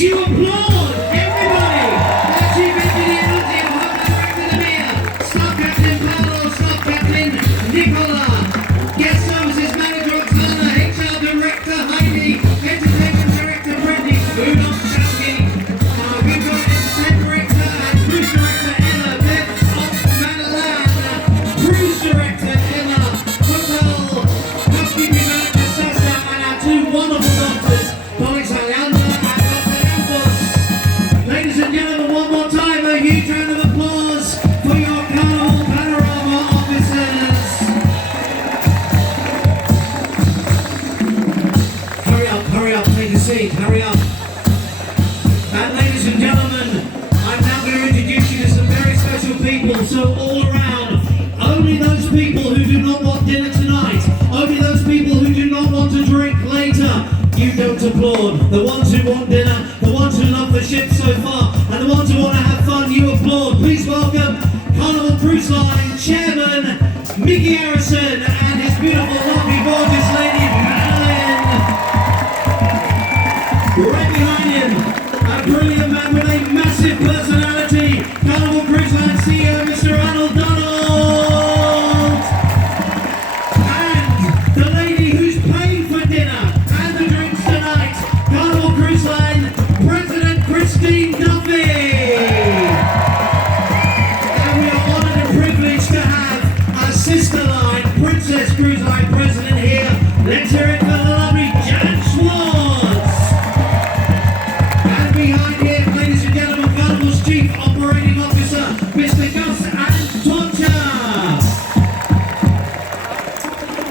you applaud everybody? Our Chief Engineer, Hotel Director Amir, Staff Captain Paolo, Staff Captain Nicola, Guest Services Manager Oksana, HR Director Heidi, Entertainment Director Brendy, Food on Chelsea, we've got Entertainment Director and Cruise Director Emma, Bev of Madeline, Cruise Director Emma, Hotel Housekeeping Manager Sasha, and our two wonderful doctors, Alex Alejandra and Dr. Campos. Ladies and gentlemen, one more time, a huge round of applause for your Carnival Panorama officers. Hurry up, take a seat, hurry up. And ladies and gentlemen, I'm now going to introduce you to some very special people. So all around, only those people who do not want dinner tonight, only those people who do not want to drink later, you don't applaud. The ones who want dinner, the ones who love the ship so far, and the ones who want to have fun, you applaud. Please welcome Carnival Cruise Lines Chairman Mickey Harrison and his beautiful, lovely, gorgeous lady Madeline. Right behind him, a brilliant man with a massive personality, Carnival Cruise Lines CEO Mr. Arnold Donald. And the lady who's paying for dinner and the drinks tonight, Carnival Cruise Line President Christine Duffy. And we are honoured and privileged to have our sister line, Princess Cruise Line President here. Let's hear it for the lovely Jan Schwartz. And behind him, ladies and gentlemen, Carnival's Chief Operating Officer, Mr. Gus Antocha.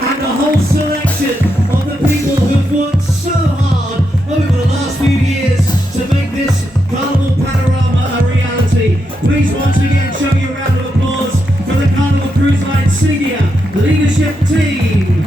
And a whole selection of the people who've worked so hard over the last few years to make this Carnival Panorama a reality. Please once again show you a round of applause for the Carnival Cruise Line Senior Leadership Team.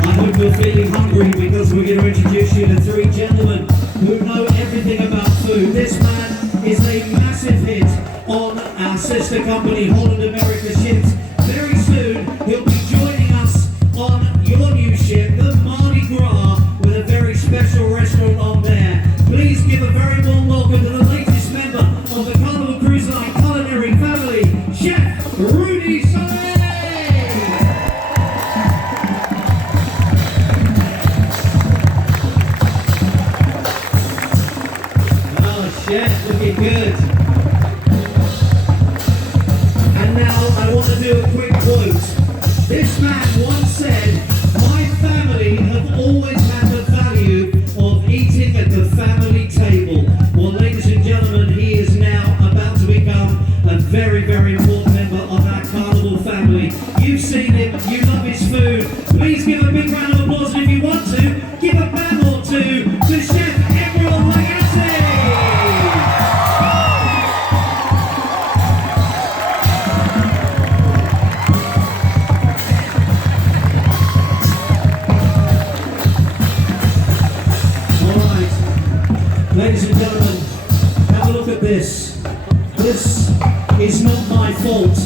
I hope you're feeling hungry because we're going to introduce you to three gentlemen who know everything about food. This man is a massive hit on our sister company, Holland America Ships. Very soon, he'll be joining us on your new ship, the Mardi Gras, with a very special restaurant on there. Please give a very warm welcome to the latest member of the Carnival Cruise Line culinary family, Chef Rudy Soleil. Oh, Chef, looking good. And now I want to do a quick quote. This man once said, "My family have always had the value of eating at the family table." Well, ladies and gentlemen, he is now about to become a very, very important member of our Carnival family. You've seen him, you love his food. Please give a big round of applause, and if you want to, give a bang or two to Chef Emerald Lagazzi. Ladies and gentlemen, have a look at this. This is not my fault.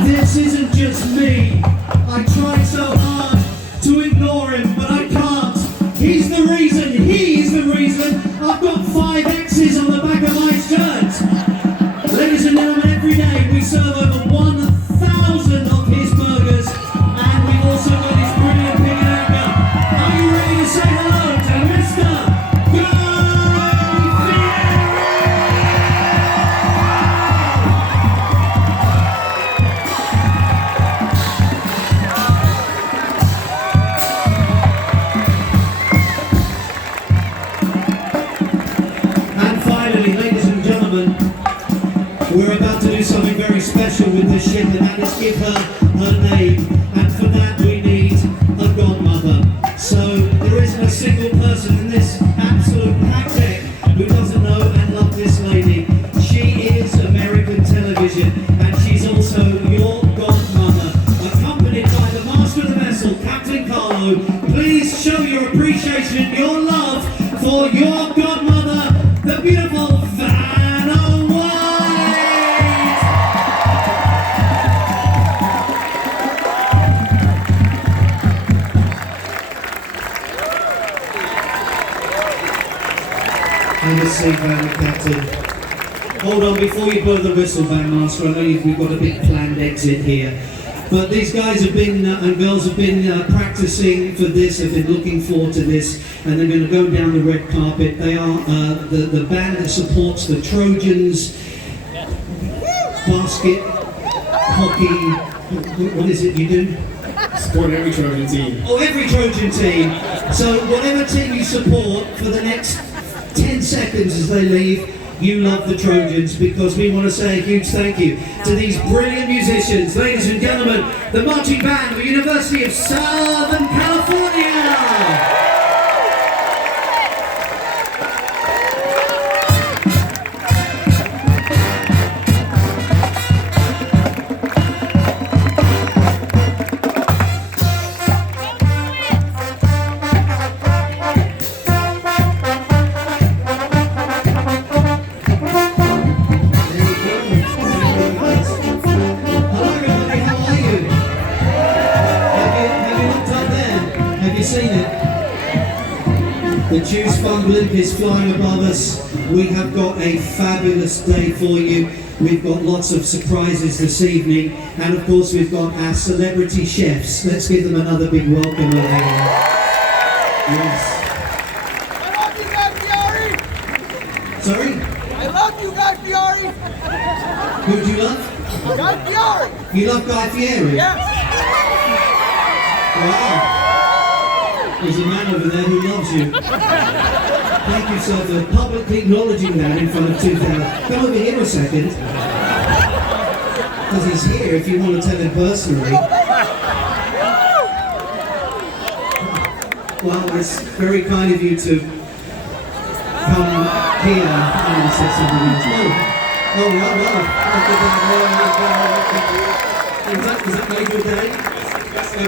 This isn't just me. I tried so hard to ignore him, but I can't. He's the reason, he is the reason I've got 5 X's on the back of my shirt. Ladies and gentlemen, every day we serve over 1,000 of his burgers, and we've also got his brilliant pig and anchor. Are you ready to say hello to Mr. Ladies and gentlemen, we're about to do something very special with this ship, and that is give her her name, and for that we need a godmother. So there isn't a single person in this absolute pack deck who doesn't know and love this lady. She is American television, and she's also your godmother, accompanied by the master of the vessel, Captain Carlo. Please show your appreciation, your love for your godmother, the beautiful Vanna White. USC Vanna Captain. Hold on, before you blow the whistle, Bandmaster, I know we've got a big planned exit here. But these guys have been, and girls have been practicing for this, have been looking forward to this, and they're going to go down the red carpet. They are the band that supports the Trojans, basket, hockey, what is it you do? Support every Trojan team. Oh, every Trojan team. So whatever team you support for the next 10 seconds as they leave, you love the Trojans, because we want to say a huge thank you to these brilliant musicians. Ladies and gentlemen, the Marching Band of the University of Southern California. The Juice Fund blimp is flying above us. We have got a fabulous day for you. We've got lots of surprises this evening, and of course we've got our celebrity chefs. Let's give them another big welcome over here. Yes. I love you, Guy Fieri! Sorry? I love you, Guy Fieri! Who do you love? Guy Fieri! You love Guy Fieri? Yes! Wow. There's a man over there who loves you. Thank you, sir, for publicly acknowledging that in front of 2,000. Come over here a second. Because he's here if you want to tell him personally. Well, it's very kind of you to come here and say something else. Oh, well. Is that made your day?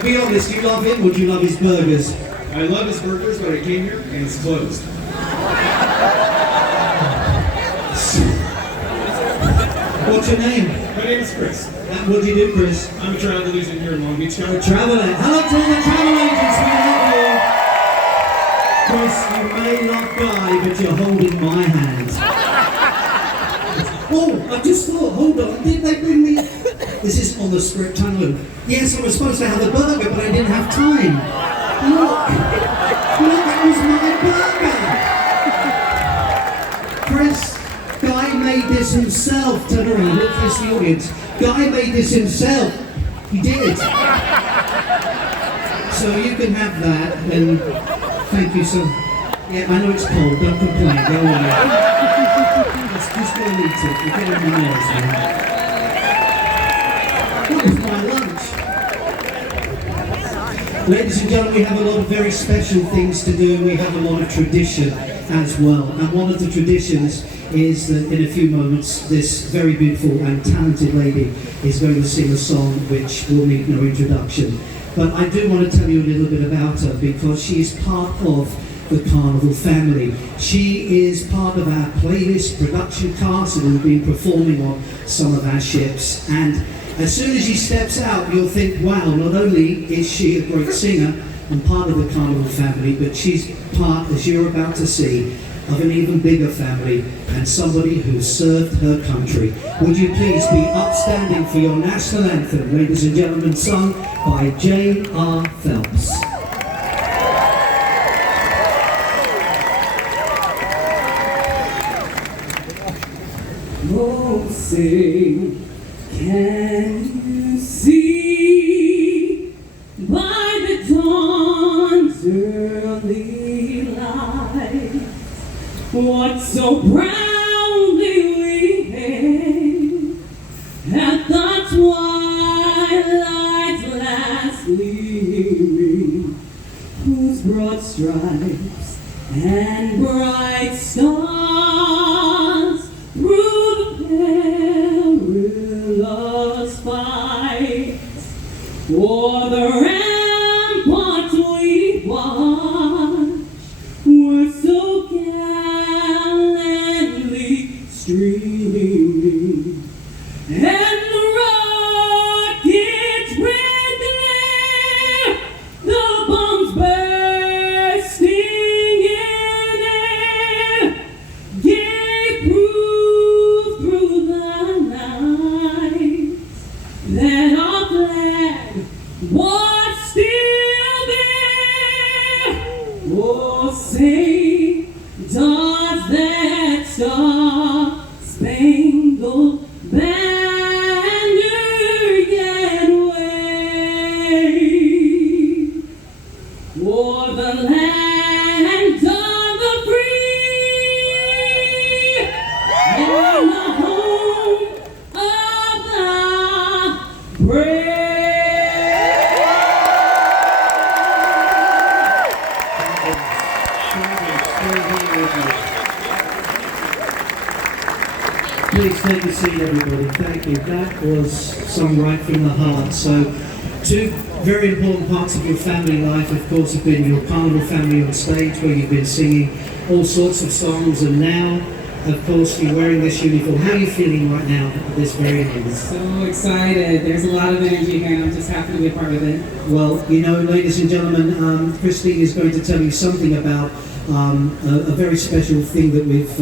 Be honest, do you love him or do you love his burgers? I love his burgers, but I came here and it's closed. What's your name? My name is Chris. What do you do, Chris? I'm a travel agent here in Long Beach, A California. travel agent. Hello to all the travel agents, we love you. Chris, you may love Guy, but you're holding my hand. Oh, I just thought, hold on, did they bring me... This is on the script, hang on. Yes, I was supposed to have a burger, but I didn't have time. Look, that was my burger. Chris, Guy made this himself. Turn around, look, face the audience. Guy made this himself. He did. So you can have that, and thank you so much. Yeah, I know it's cold, don't complain, go away. Just go and eat it, you get on my nerves, man. That was my lunch. Ladies and gentlemen, we have a lot of very special things to do. We have a lot of tradition as well. And one of the traditions is that in a few moments, this very beautiful and talented lady is going to sing a song which will need no introduction. But I do want to tell you a little bit about her because she is part of the Carnival family. She is part of our playlist production cast and will be performing on some of our ships. And as soon as she steps out, you'll think, wow, not only is she a great singer and part of the Carnival family, but she's part, as you're about to see, of an even bigger family and somebody who served her country. Would you please be upstanding for your national anthem, ladies and gentlemen, sung by Jane R. Phelps. Oh, say, can you see by the dawn's early light what so proudly we hailed at the twilight's last gleaming, whose broad stripes and bright stars through the perilous fight o'er the ramparts we watched were so gallantly streaming, and the rockets red glare, the bombs bursting in air, that our flag was still there. Oh, say, does that star-spangled banner yet wave o'er the land of the free and the home of the brave? Please take a seat, everybody. Thank you. That was sung right from the heart. So, two very important parts of your family life, of course, have been your Carnival family on stage, where you've been singing all sorts of songs, and now, of course, you're wearing this uniform. How are you feeling right now at this very moment? So excited. There's a lot of energy here, and I'm just happy to be a part of it. Well, you know, ladies and gentlemen, Christine is going to tell you something about a very special thing that we've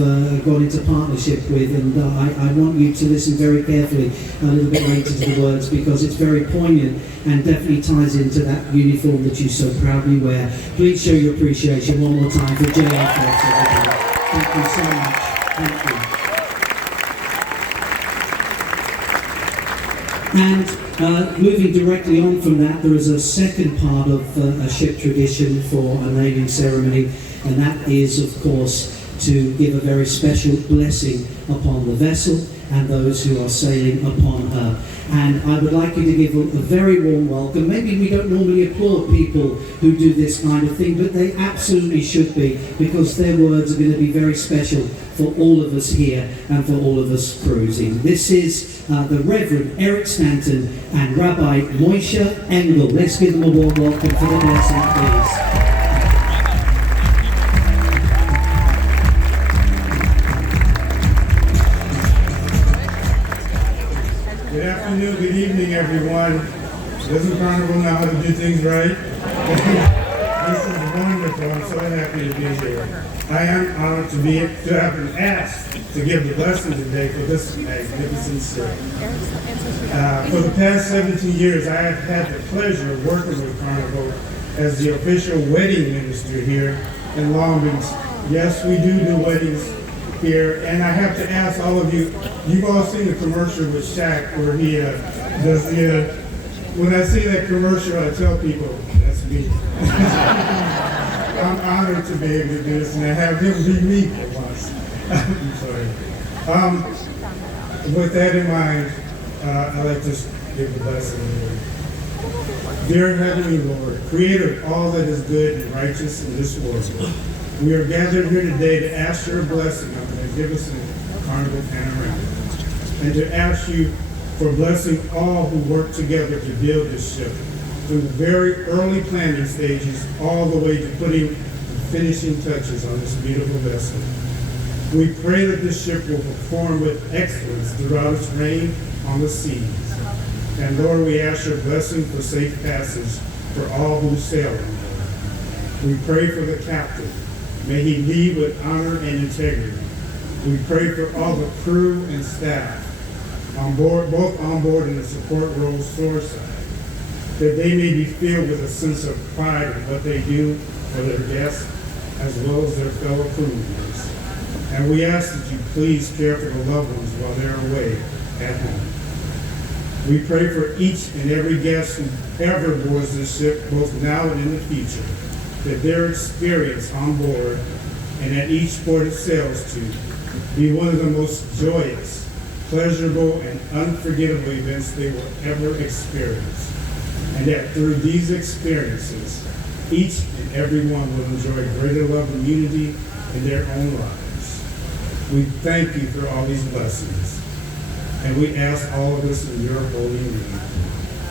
gone into partnership with, and I want you to listen very carefully a little bit later to the words, because it's very poignant and definitely ties into that uniform that you so proudly wear. Please show your appreciation one more time for JFX, everybody. Thank you so much. Thank you. And moving directly on from that, there is a second part of a ship tradition for a naming ceremony, and that is, of course, to give a very special blessing upon the vessel and those who are sailing upon her. And I would like you to give a very warm welcome. Maybe we don't normally applaud people who do this kind of thing, but they absolutely should be, because their words are going to be very special for all of us here and for all of us cruising. This is the Reverend Eric Stanton and Rabbi Moishe Engel. Let's give them a warm welcome for the blessing, please. Good afternoon, good evening, everyone. Doesn't Carnival know how to do things right? This is wonderful. I'm so happy to be here. I am honored to have been asked to give the blessing today for this magnificent ship. For the past 17 years, I have had the pleasure of working with Carnival as the official wedding minister here in Long Beach. Yes, we do weddings here, and I have to ask all of you, you've all seen the commercial with Shaq where he does the, when I see that commercial, I tell people, that's me. I'm honored to be able to do this, and I have him be me for once. I'm sorry. With that in mind, I'd like to give the blessing. Dear Heavenly Lord, Creator of all that is good and righteous in this world, we are gathered here today to ask your blessing on the magnificent Carnival Panorama, and to ask you for blessing all who work together to build this ship, from the very early planning stages all the way to putting the finishing touches on this beautiful vessel. We pray that this ship will perform with excellence throughout its reign on the seas. And Lord, we ask your blessing for safe passage for all who sail on board. We pray for the captain. May he lead with honor and integrity. We pray for all the crew and staff on board, both on board and the support roles shoreside, that they may be filled with a sense of pride in what they do for their guests as well as their fellow crew members. And we ask that you please care for the loved ones while they're away at home. We pray for each and every guest who ever boards this ship, both now and in the future, that their experience on board and at each port it sails to be one of the most joyous, pleasurable, and unforgettable events they will ever experience. And that through these experiences, each and every one will enjoy greater love and unity in their own lives. We thank you for all these blessings. And we ask all of this in your holy name.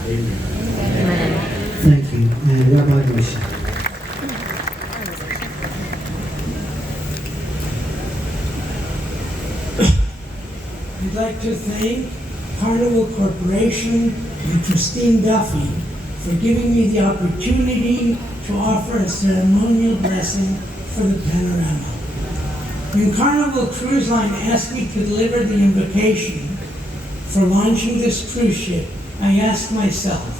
Amen. Amen. Thank you. And Rabbi Moshe. I'd like to thank Carnival Corporation and Christine Duffy for giving me the opportunity to offer a ceremonial blessing for the panorama. When Carnival Cruise Line asked me to deliver the invocation for launching this cruise ship I asked myself,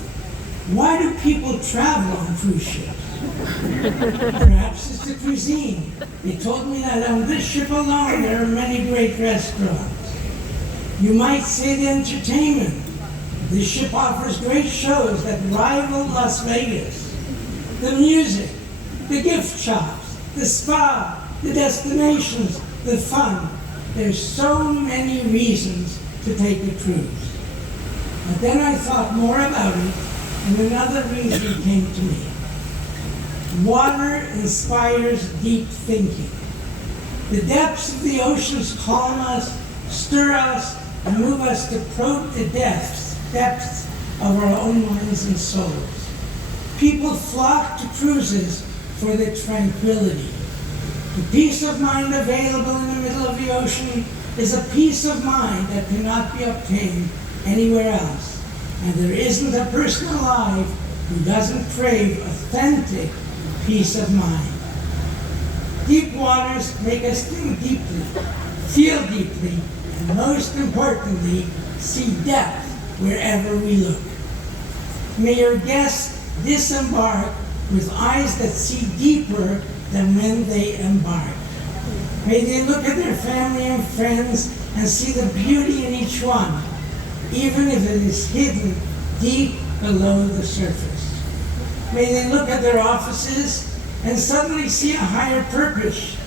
why do people travel on cruise ships? Perhaps it's the cuisine. They told me that on this ship alone there are many great restaurants. You might say the entertainment. This ship offers great shows that rival Las Vegas. The music, the gift shops, the spa, the destinations, the fun. There's so many reasons to take a cruise. But then I thought more about it, and another reason came to me. Water inspires deep thinking. The depths of the oceans calm us, stir us, and move us to probe the depths of our own minds and souls. People flock to cruises for the tranquility. The peace of mind available in the middle of the ocean is a peace of mind that cannot be obtained anywhere else. And there isn't a person alive who doesn't crave authentic peace of mind. Deep waters make us think deeply, feel deeply, and most importantly, see depth wherever we look. May your guests disembark with eyes that see deeper than when they embark. May they look at their family and friends and see the beauty in each one, even if it is hidden deep below the surface. May they look at their offices and suddenly see a higher purpose,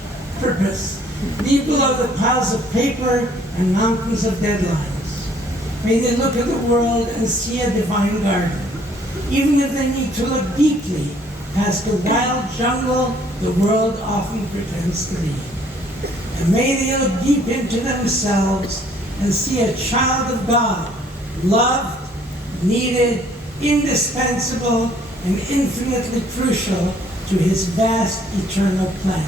deep below the piles of paper and mountains of deadlines. May they look at the world and see a divine garden, even if they need to look deeply past the wild jungle the world often pretends to be. And may they look deep into themselves and see a child of God, loved, needed, indispensable, and infinitely crucial to his vast eternal plan.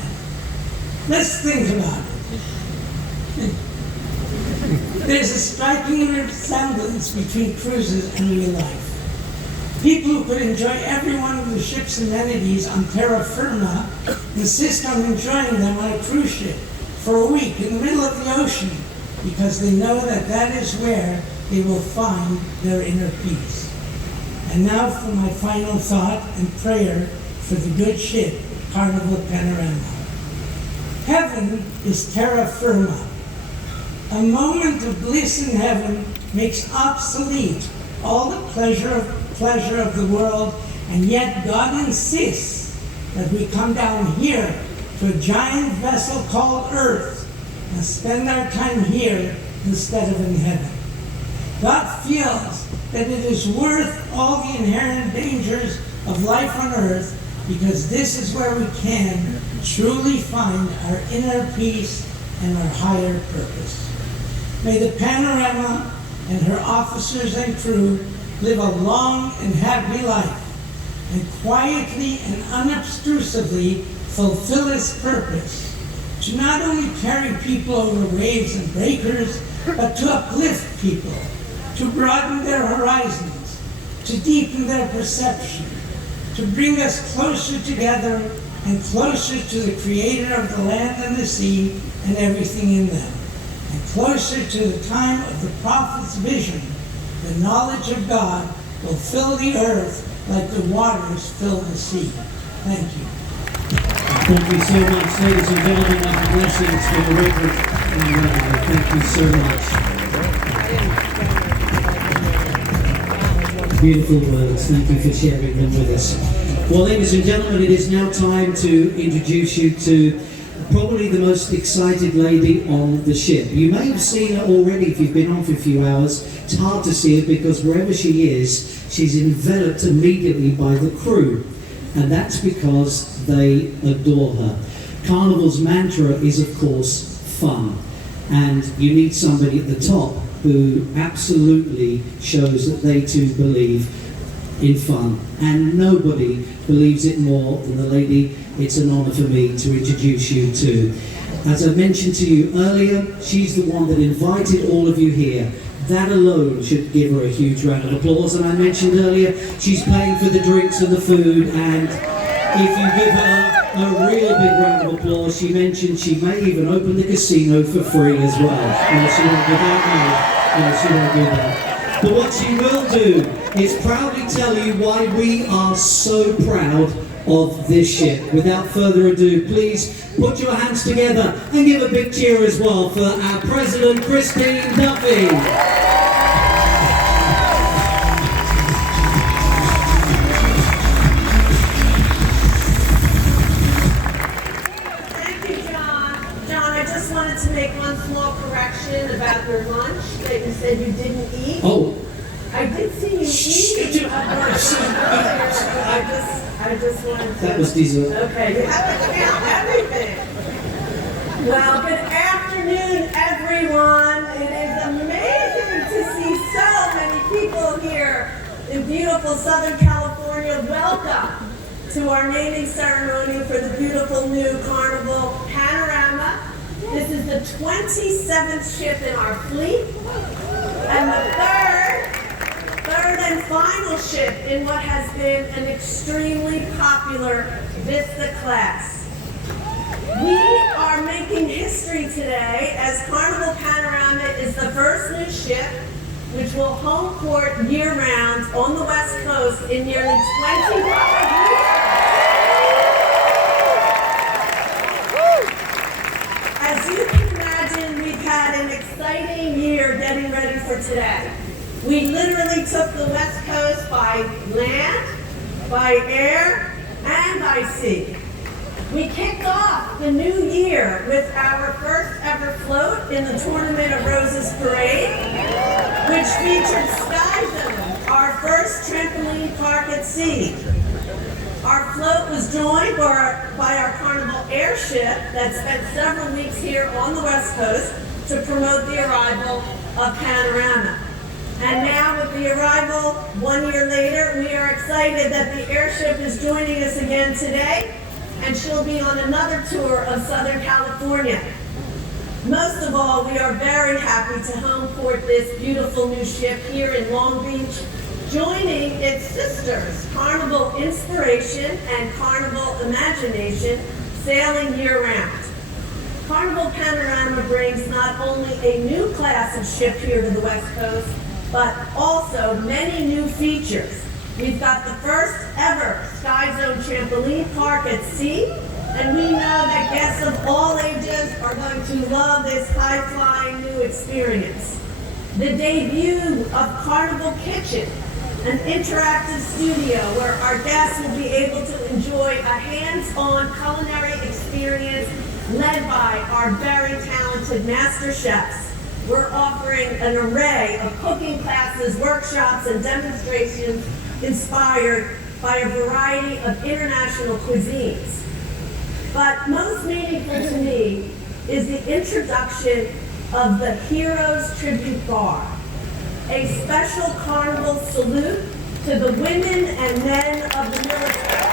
Let's think about it. There's a striking resemblance between cruises and real life. People who could enjoy every one of the ship's amenities on terra firma insist on enjoying them on a cruise ship for a week in the middle of the ocean because they know that that is where they will find their inner peace. And now for my final thought and prayer for the good ship, Carnival Panorama. Heaven is terra firma. A moment of bliss in heaven makes obsolete all the pleasure of the world, and yet God insists that we come down here to a giant vessel called Earth and spend our time here instead of in heaven. God feels that it is worth all the inherent dangers of life on Earth because this is where we can truly find our inner peace and our higher purpose. May the Panorama and her officers and crew live a long and happy life and quietly and unobtrusively fulfill its purpose to not only carry people over waves and breakers, but to uplift people, to broaden their horizons, to deepen their perception, to bring us closer together and closer to the Creator of the land and the sea and everything in them, and closer to the time of the prophet's vision. The knowledge of God will fill the earth like the waters fill the sea. Thank you. Thank you so much, ladies and gentlemen. My blessings for the Reverend. Thank you so much. Beautiful words. Thank you for sharing them with us. Well, ladies and gentlemen, it is now time to introduce you to probably the most excited lady on the ship. You may have seen her already if you've been on for a few hours. It's hard to see her because wherever she is, she's enveloped immediately by the crew. And that's because they adore her. Carnival's mantra is, of course, fun. And you need somebody at the top who absolutely shows that they too believe in fun. And nobody believes it more than the lady it's an honour for me to introduce you to. As I mentioned to you earlier, she's the one that invited all of you here. That alone should give her a huge round of applause. And I mentioned earlier, she's paying for the drinks and the food, and if you give her a real big round of applause, she mentioned she may even open the casino for free as well. No, she won't do that, no. No, she won't do that. But what she will do is proudly tell you why we are so proud of this ship. Without further ado, please put your hands together and give a big cheer as well for our President, Christine Duffy. To make one small correction about your lunch that you said you didn't eat. Oh. I did see you eating a lunch earlier, so I just wanted to... That was dessert. Okay, you have to count everything. Well, good afternoon, everyone. It is amazing to see so many people here in beautiful Southern California. Welcome to our naming ceremony for the beautiful new Carnival Panorama. This is the 27th ship in our fleet, and the third and final ship in what has been an extremely popular Vista class. We are making history today as Carnival Panorama is the first new ship which will home port year-round on the West Coast in nearly 25 years. As you can imagine, we've had an exciting year getting ready for today. We literally took the West Coast by land, by air, and by sea. We kicked off the new year with our first ever float in the Tournament of Roses Parade, which featured Sky Zone, our first trampoline park at sea. Our float was joined by our Carnival airship that spent several weeks here on the West Coast to promote the arrival of Panorama. And now with the arrival 1 year later, we are excited that the airship is joining us again today, and she'll be on another tour of Southern California. Most of all, we are very happy to home port this beautiful new ship here in Long Beach, joining its sisters, Carnival Inspiration and Carnival Imagination, sailing year-round. Carnival Panorama brings not only a new class of ship here to the West Coast, but also many new features. We've got the first ever Sky Zone trampoline park at sea, and we know that guests of all ages are going to love this high-flying new experience. The debut of Carnival Kitchen, an interactive studio where our guests will be able to enjoy a hands-on culinary experience led by our very talented master chefs. We're offering an array of cooking classes, workshops, and demonstrations inspired by a variety of international cuisines. But most meaningful to me is the introduction of the Heroes Tribute Bar, a special carnival salute to the women and men of the military.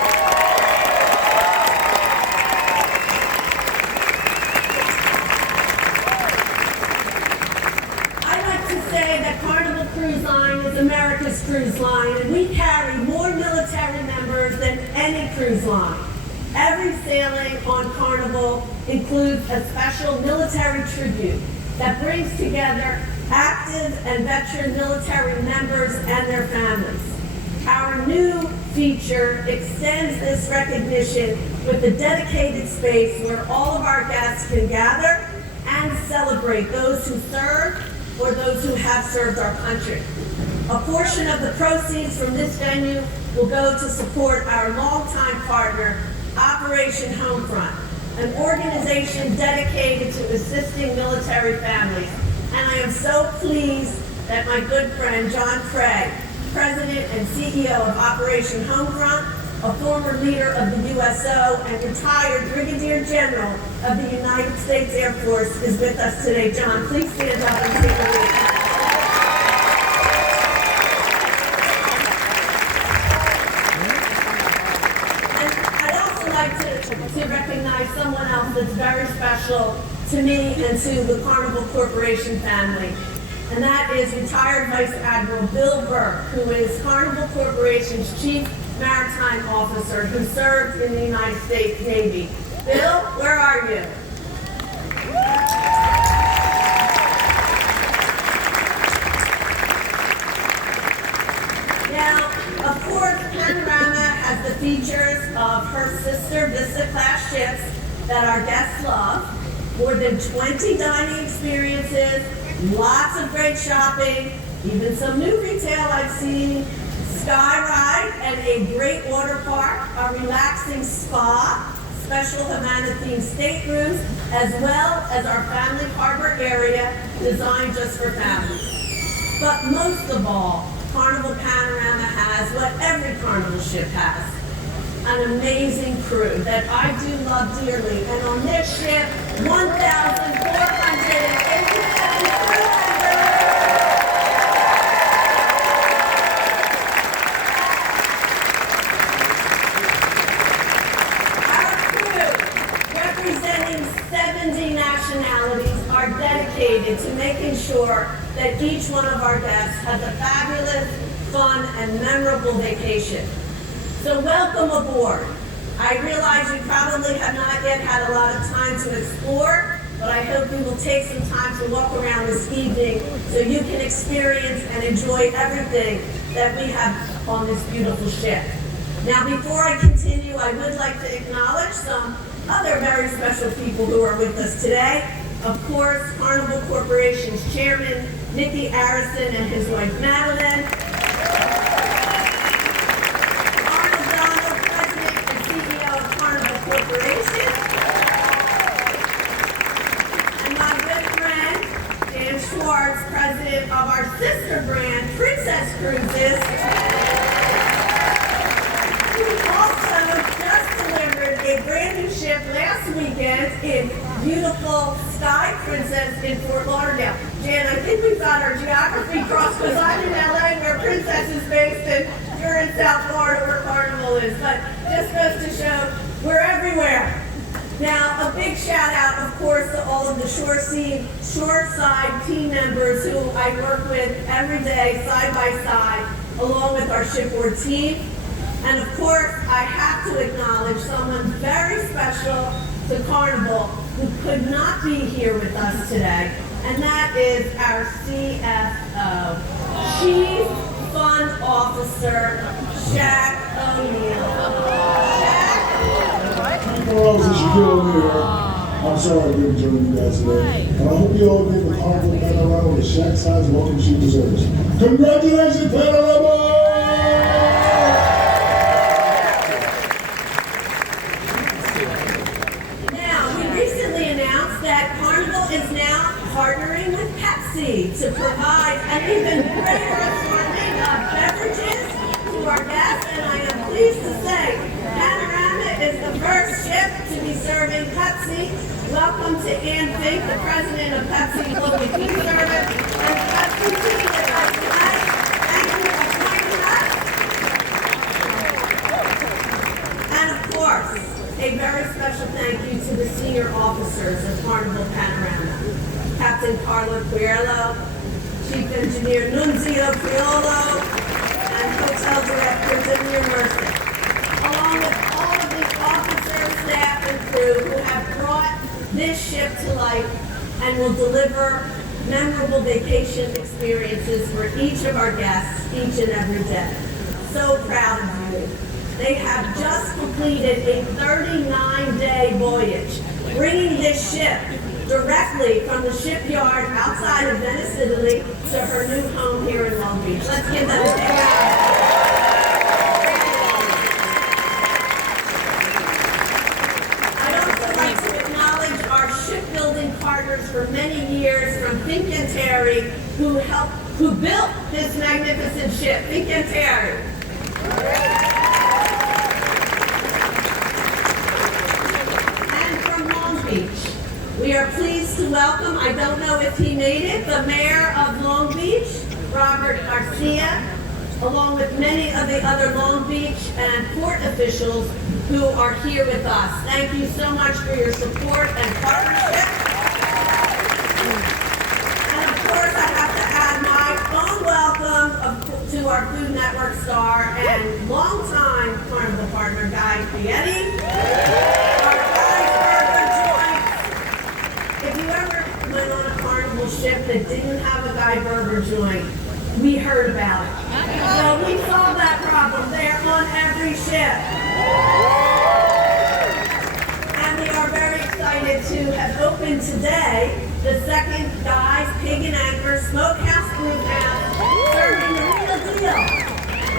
I like to say that Carnival Cruise Line is America's cruise line, and we carry more military members than any cruise line. Every sailing on Carnival includes a special military tribute that brings together active and veteran military members and their families. Our new feature extends this recognition with a dedicated space where all of our guests can gather and celebrate those who served or those who have served our country. A portion of the proceeds from this venue will go to support our longtime partner, Operation Homefront, an organization dedicated to assisting military families. And I am so pleased that my good friend John Craig, President and CEO of Operation Homefront, a former leader of the USO and retired Brigadier General of the United States Air Force, is with us today. John, please stand up and take a lead. To recognize someone else that's very special to me and to the Carnival Corporation family. And that is retired Vice Admiral Bill Burke, who is Carnival Corporation's Chief Maritime Officer, who served in the United States Navy. Bill, where are you? Now, of course, Panorama has the features of her sister Vista class ships that our guests love. More than 20 dining experiences, lots of great shopping, even some new retail I've seen, sky ride and a great water park, a relaxing spa, special Havana-themed staterooms, as well as our family harbor area designed just for families. But most of all, Carnival Panorama has what every carnival ship has, an amazing crew that I do love dearly. And on this ship, 1,487 crew representing 70 nationalities are dedicated to making sure that each one of our guests has a fabulous, fun, and memorable vacation. So welcome aboard. I realize you probably have not yet had a lot of time to explore, but I hope you will take some time to walk around this evening so you can experience and enjoy everything that we have on this beautiful ship. Now, before I continue, I would like to acknowledge some other very special people who are with us today. Of course, Carnival Corporation's chairman, Nicky Arison, and his wife, Madeline. Arnold Donald, president and CEO of Carnival Corporation. And my good friend, Dan Schwartz, president of our sister brand, Princess Cruises. We also just delivered a brand new ship last weekend in beautiful Sky Princess in Fort Lauderdale. Jan, I think we've got our geography crossed because I'm in LA where Princess is based and you're in South Florida where Carnival is. But just goes to show we're everywhere. Now, a big shout out, of course, to all of the shoreside team members who I work with every day, side by side, along with our shipboard team. And of course, I have to acknowledge someone very special to Carnival who could not be here with us today, and that is our CFO, Chief Fun Officer, Shaq O'Neill. Shaq? Girls, as you get over here, I'm sorry I didn't join you guys today, but I hope you all give the Carnival Panorama the Shaq size welcome she deserves. Congratulations, Panorama! Partnering with Pepsi to provide an even greater assortment of beverages to our guests, and I am pleased to say Panorama is the first ship to be serving Pepsi. Welcome to Ann Fink, the president of Pepsi Global Food Service, and the Pepsi team with us tonight. Thank you for joining us. And of course, a very special thank you to the senior officers of Carnival Panorama. Captain Carlo Puerlo, Chief Engineer Nunzio Priolo, and Hotel Director Demir Mercer, along with all of the officers, staff, and crew who have brought this ship to life and will deliver memorable vacation experiences for each of our guests each and every day. So proud of you. They have just completed a 39-day voyage, bringing this ship directly from the shipyard outside of Venice, Italy, to her new home here in Long Beach. Let's give them a big round. I'd also like to acknowledge our shipbuilding partners for many years from Fink and Terry, who built this magnificent ship. Fink and Terry. And from Long Beach, we are pleased to welcome, I don't know if he made it, the mayor of Long Beach, Robert Garcia, along with many of the other Long Beach and port officials who are here with us. Thank you so much for your support and partnership. And of course, I have to add my own welcome to our Food Network star and longtime Carnival partner, Guy Fieri. If you ever went on a Carnival ship that didn't have a Guy Burger joint, we heard about it. So we saw ready ship. And we are very excited to have opened today the second Guy's Pig and Anchor Smokehouse Brewhouse, serving the real deal.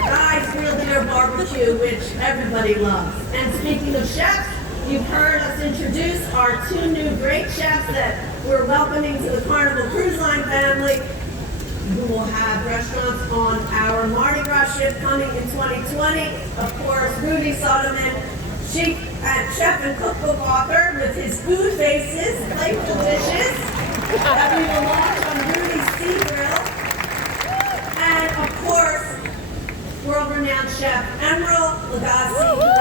Guy's Real Deal Barbecue, which everybody loves. And speaking of chefs, you've heard us introduce our two new great chefs that we're welcoming to the Carnival Cruise Line family. We will have restaurants on our Mardi Gras ship coming in 2020. Of course, Rudy Soderman, chef and cookbook author with his food faces, playful dishes that we will launch on Rudy's Sea Grill. And of course, world-renowned chef Emerald Lagasse, who will open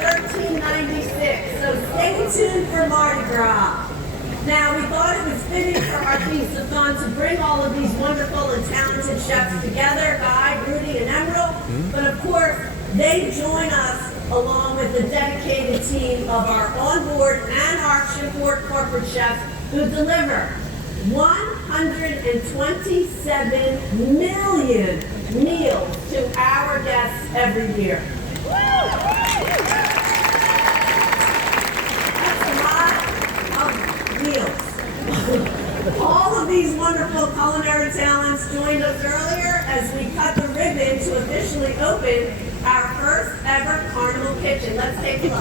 1396, so stay tuned for Mardi Gras. Now, we thought it was fitting for our Feast of Fun to bring all of these wonderful and talented chefs together, Guy, Rudy, and Emerald, but of course, they join us along with the dedicated team of our onboard and our shipboard corporate chefs who deliver 127 million meals to our guests every year. Meals. All of these wonderful culinary talents joined us earlier as we cut the ribbon to officially open our first ever Carnival Kitchen. Let's take a look.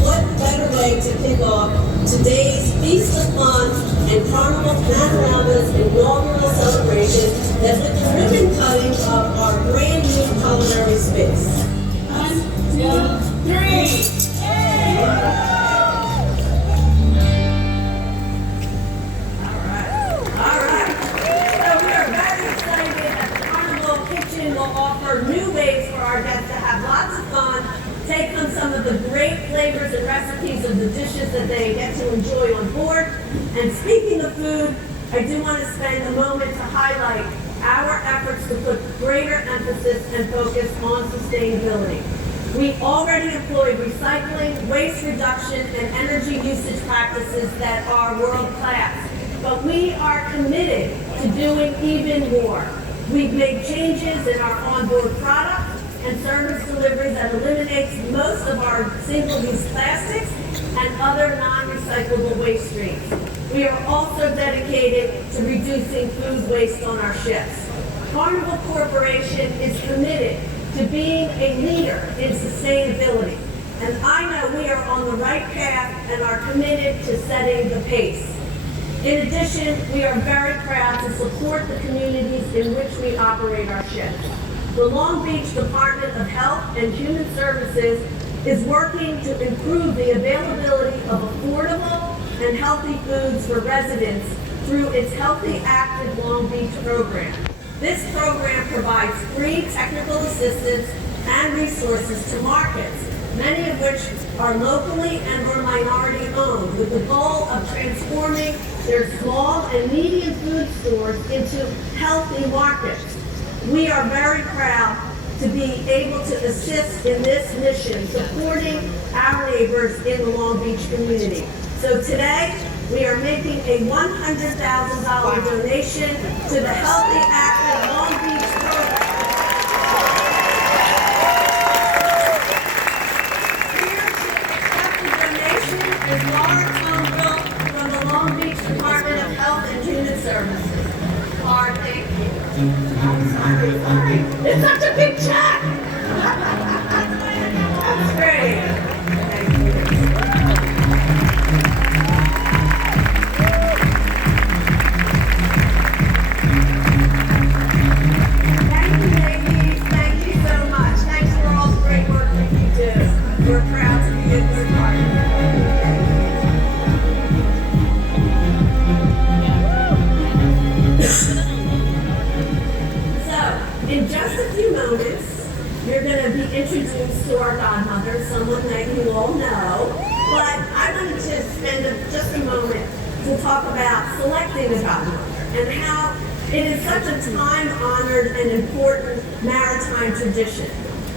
What better way to kick off today's Feast of Fun and Carnival Panorama's inaugural celebration than with the ribbon cutting of our brand new culinary space. 1, 2, 3. All right. So we are very excited that the Carnival Kitchen will offer new ways for our guests to have lots of fun, take on some of the great flavors and recipes of the dishes that they get to enjoy on board. And speaking of food, I do want to spend a moment to highlight our efforts to put greater emphasis and focus on sustainability. We already employ recycling, waste reduction, and energy usage practices that are world-class. But we are committed to doing even more. We've made changes in our onboard product and service delivery that eliminates most of our single-use plastics and other non-recyclable waste streams. We are also dedicated to reducing food waste on our ships. Carnival Corporation is committed to being a leader in sustainability, and I know we are on the right path and are committed to setting the pace. In addition, we are very proud to support the communities in which we operate our ships. The Long Beach Department of Health and Human Services is working to improve the availability of affordable and healthy foods for residents through its Healthy Active Long Beach program. This program provides free technical assistance and resources to markets, many of which are locally and or minority owned, with the goal of transforming their small and medium food stores into healthy markets. We are very proud to be able to assist in this mission, supporting our neighbors in the Long Beach community. So today, we are making a $100,000 donation to the Healthy Active Long Beach program. Here to accept the donation is Laura Tomville from the Long Beach Department of Health and Human Services. Laura, thank you. Sorry. It's such a big check! That's great. Thank you. Thank you, ladies. Thank you so much. Thanks for all the great work that you do. We're proud to be a good partner. In just a few moments, you're going to be introduced to our godmother, someone that you all know. But I wanted to spend just a moment to talk about selecting a godmother and how It is such a time-honored and important maritime tradition.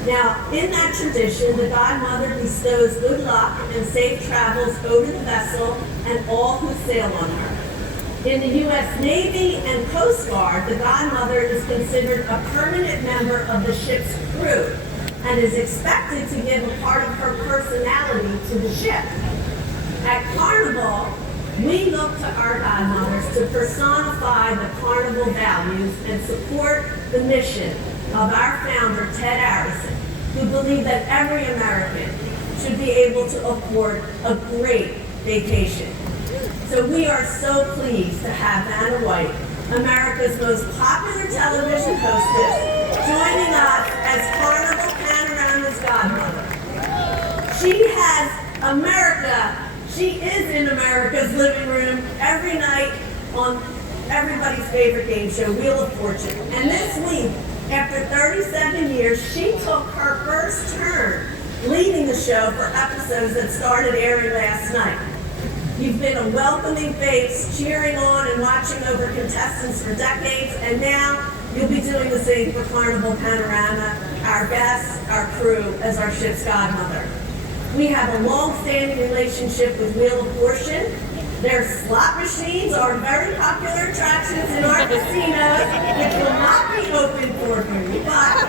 Now, in that tradition, the Godmother bestows good luck and safe travels over the vessel and all who sail on her. In the U.S. Navy and Coast Guard, the Godmother is considered a permanent member of the ship's crew and is expected to give a part of her personality to the ship. At Carnival, we look to our Godmothers to personify the Carnival values and support the mission of our founder, Ted Harrison, who believed that every American should be able to afford a great vacation. So we are so pleased to have Vanna White, America's most popular television hostess, joining us as Carnival Panorama's Godmother. She has America. She is in America's living room every night on everybody's favorite game show, Wheel of Fortune. And this week, after 37 years, she took her first turn leading the show for episodes that started airing last night. You've been a welcoming face, cheering on and watching over contestants for decades, and now you'll be doing the same for Carnival Panorama, our guests, our crew, as our ship's Godmother. We have a long-standing relationship with Wheel of Fortune. Their slot machines are very popular attractions in our casinos, which will not be open for you, but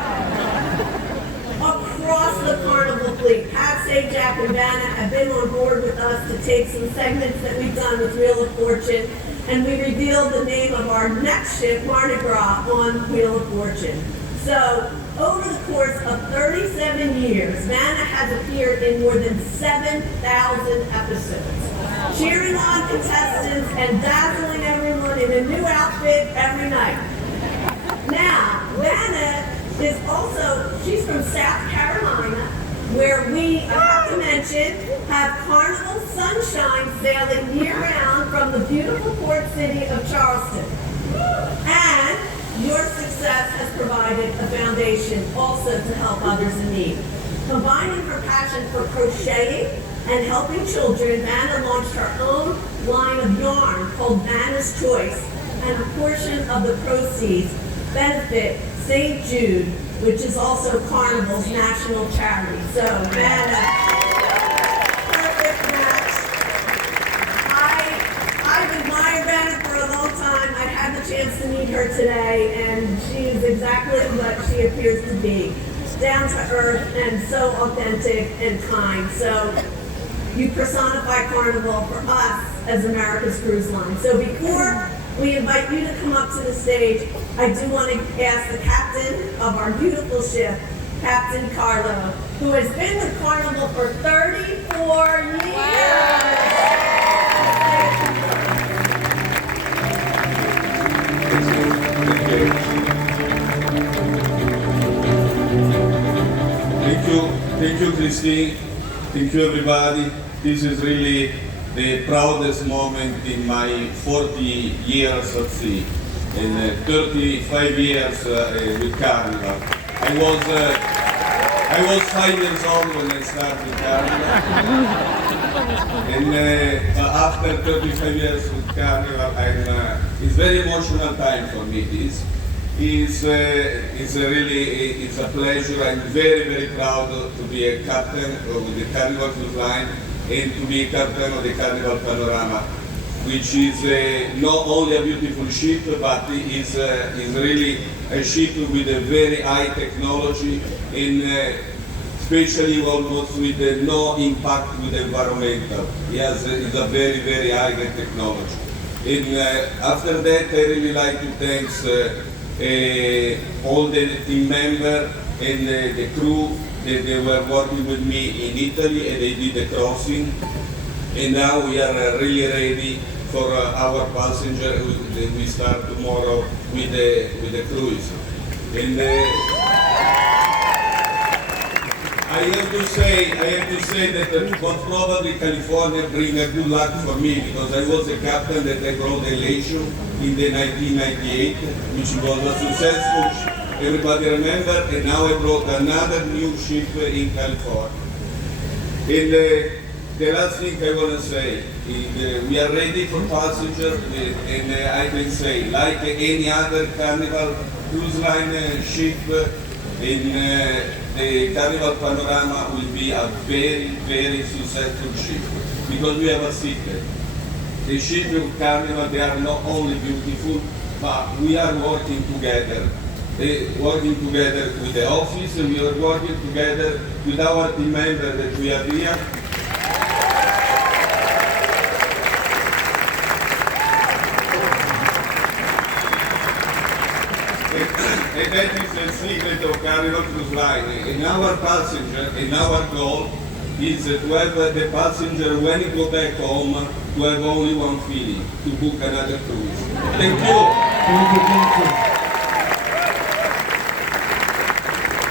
across the Carnival fleet, Pat, Jack, and Vanna have been on board with us to take some segments that we've done with Wheel of Fortune, and we revealed the name of our next ship, Mardi Gras, on Wheel of Fortune. So, over the course of 37 years, Vanna has appeared in more than 7,000 episodes, cheering on contestants and dazzling everyone in a new outfit every night. Now, Vanna is also, she's from South Carolina, where we, I have to mention, have Carnival Sunshine sailing year-round from the beautiful port city of Charleston. And your success has provided a foundation also to help others in need. Combining her passion for crocheting and helping children, Vanna launched her own line of yarn called Vanna's Choice, and a portion of the proceeds benefit St. Jude, which is also Carnival's national charity. So, Vanna, perfect match. I've admired Vanna for a long time. I had the chance to meet her today, and she is exactly what she appears to be. Down to earth and so authentic and kind. So, you personify Carnival for us as America's Cruise Line. So before we invite you to come up to the stage, I do want to ask the captain of our beautiful ship, Captain Carlo, who has been with Carnival for 34 years. Thank you, Christine. Thank you, everybody. This is really the proudest moment in my 40 years at sea and 35 years with Carnival. I was 5 years old when I started Carnival, and after 35 years with Carnival, it's very emotional time for me. It's a pleasure. I'm very proud to be a captain of the Carnival Cruise Line and to be captain of the Carnival Panorama, which is not only a beautiful ship, but is really a ship with a very high technology and especially almost with no impact with the environmental. It's a very high technology. And after that, I really like to thank all the team members and the crew that they were working with me in Italy, and they did the crossing. And now we are really ready for our passenger. We start tomorrow with the cruise. And I have to say that but probably California bring a good luck for me, because I was a captain that I brought the Elation in the 1998, which was a successful ship. Everybody remember, and now I brought another new ship in California. And the last thing I want to say is we are ready for passengers, and I can say, like any other Carnival Cruise Line ship, the Carnival Panorama will be a very, very successful ship, because we have a secret. The ship of Carnival, they are not only beautiful, but we are working together. Working together with the office, we are working together with our team members that we have here. And that is the secret of Carnival Cruise Line. And our passenger, and our goal is to have the passenger, when he go back home, to have only one feeling, to book another cruise. Thank you. Thank you, Captain.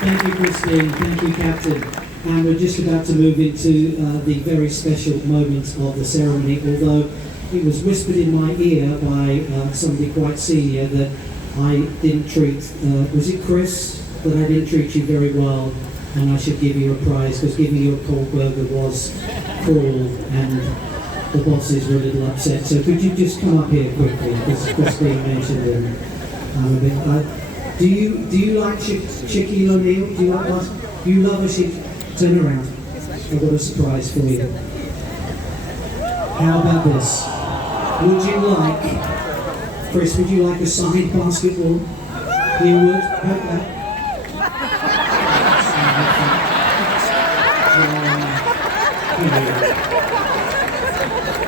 Thank you, Christine. Thank you, Captain. And we're just about to move into the very special moment of the ceremony, although it was whispered in my ear by somebody quite senior that I didn't treat, was it Chris? That I didn't treat you very well, and I should give you a prize, because giving you a cold burger was cruel, and the bosses were a little upset. So could you just come up here quickly, because Christine mentioned him a bit. Do you like Shaquille O'Neal? Do you like us? You love us? Turn around. I've got a surprise for you. How about this? Would you like, Chris, would you like a signed basketball? You would? Okay.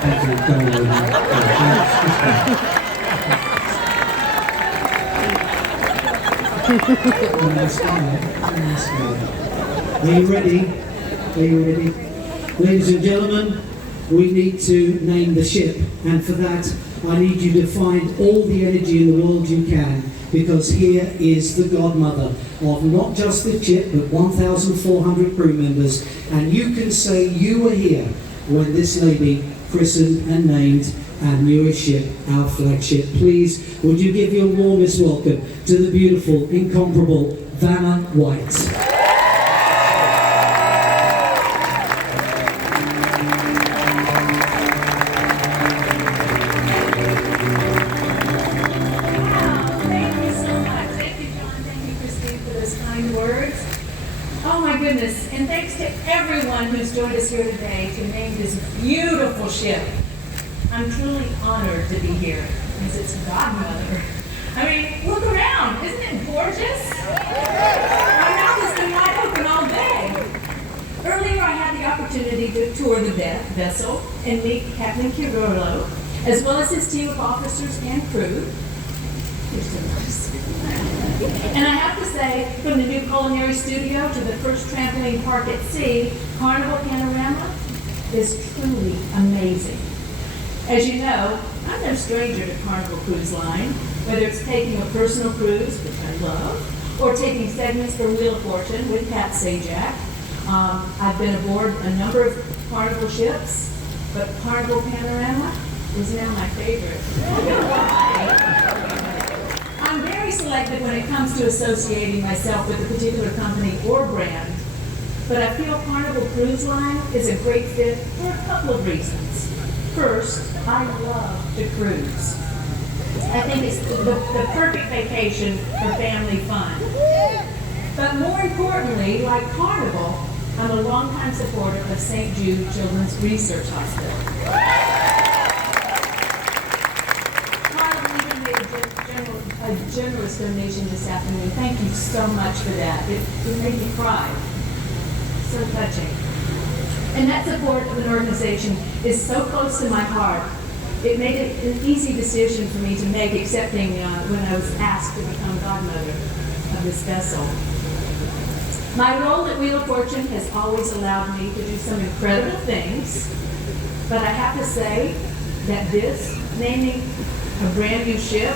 Thank you. Go away now. Nice guy. Are you ready? Are you ready? Ladies and gentlemen, we need to name the ship, and for that I need you to find all the energy in the world you can, because here is the godmother of not just the ship but 1,400 crew members, and you can say you were here when this lady christened and named our newest ship, our flagship. Please, would you give your warmest welcome to the beautiful, incomparable Vanna White. And thanks to everyone who's joined us here today to name this beautiful ship. I'm truly honored to be here as its godmother. I mean, look around, isn't it gorgeous? My mouth has been wide open all day. Earlier I had the opportunity to tour the vessel and meet Captain Kirolo, as well as his team of officers and crew. You're so nice. And I have to say, from the new culinary studio to the first trampoline park at sea, Carnival Panorama is truly amazing. As you know, I'm no stranger to Carnival Cruise Line, whether it's taking a personal cruise, which I love, or taking segments for Wheel of Fortune with Pat Sajak. I've been aboard a number of Carnival ships, but Carnival Panorama is now my favorite. I'm very selective when it comes to associating myself with a particular company or brand, but I feel Carnival Cruise Line is a great fit for a couple of reasons. First, I love to cruise. I think it's the perfect vacation for family fun. But more importantly, like Carnival, I'm a longtime supporter of St. Jude Children's Research Hospital. A generous donation this afternoon. Thank you so much for that. It made me cry. So touching. And that support of an organization is so close to my heart. It made it an easy decision for me to make, accepting when I was asked to become godmother of this vessel. My role at Wheel of Fortune has always allowed me to do some incredible things, but I have to say that this, naming a brand new ship,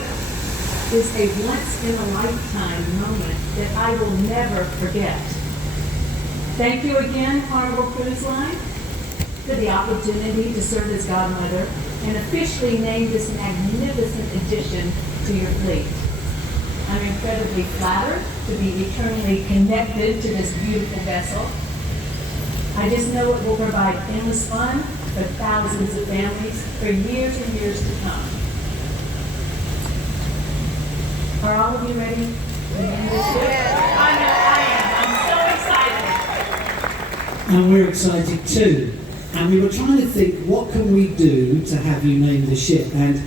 is a once-in-a-lifetime moment that I will never forget. Thank you again, Carnival Cruise Line, for the opportunity to serve as godmother and officially name this magnificent addition to your fleet. I'm incredibly flattered to be eternally connected to this beautiful vessel. I just know it will provide endless fun for thousands of families for years and years to come. Are all of you ready to begin this ship? I know I am. I'm so excited. And we're excited too. And we were trying to think, what can we do to have you name the ship? And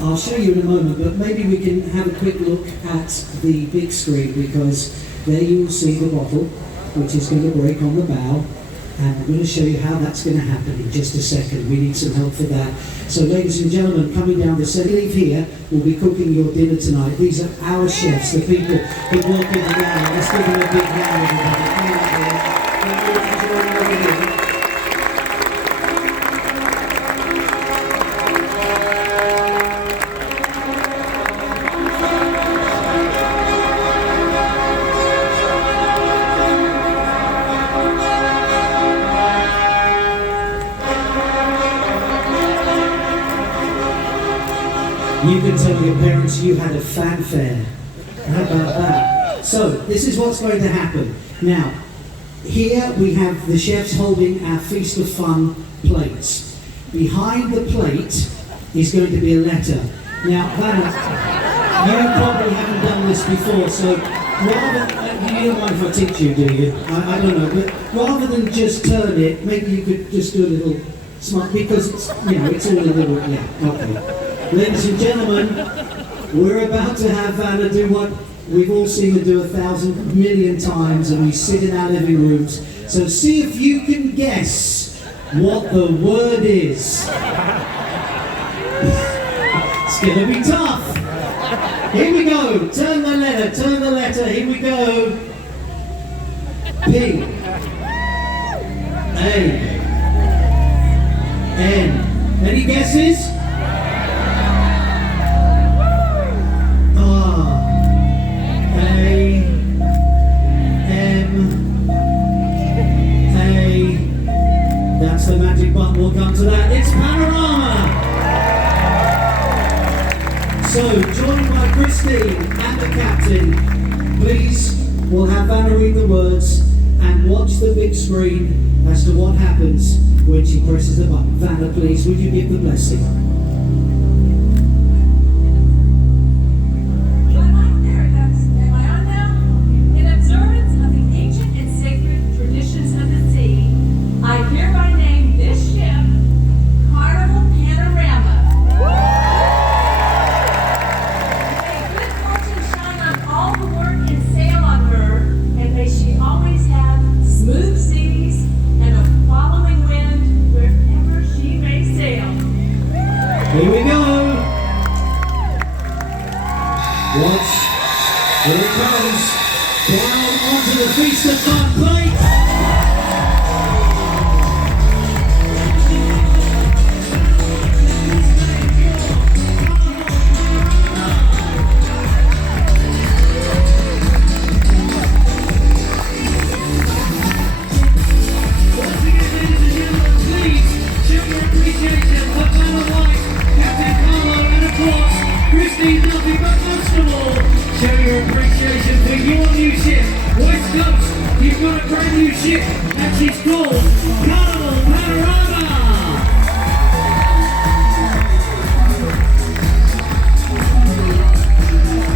I'll show you in a moment, but maybe we can have a quick look at the big screen, because there you will see the bottle, which is going to break on the bow. And I'm going to show you how that's going to happen in just a second. We need some help for that. So ladies and gentlemen, coming down the center, leave here, we'll be cooking your dinner tonight. These are our chefs, the people who walk in around. Let's give them a big round. You can tell your parents you had a fanfare. How about that? So, this is what's going to happen. Now, here we have the chefs holding our Feast of Fun plates. Behind the plate is going to be a letter. Now, Vanna, you probably haven't done this before, so rather, you don't mind if I teach you, do you? I don't know, but rather than just turn it, maybe you could just do a little smart, because it's, it's all a little, yeah, okay. Ladies and gentlemen, we're about to have Vanna do what we've all seen her do 1,000 million times, and we sit in our living rooms. So see if you can guess what the word is. It's gonna be tough. Here we go. Turn the letter, here we go. P. A. N. Any guesses? That's the magic button, we'll come to that. It's Panorama! So, joined by Christine and the captain, please, we'll have Vanna read the words and watch the big screen as to what happens when she presses the button. Vanna, please, would you give the blessing? I hereby name this ship Carnival Panorama. May good fortune shine on all who work and sail on her, and may she always have smooth seas and a following wind wherever she may sail. Here we go. Watch. Here it comes. Down onto the Feast of Fun plate. Duffy, but most of all, show your appreciation for your new ship. West Coast, you've got a brand new ship, and she's called Carnival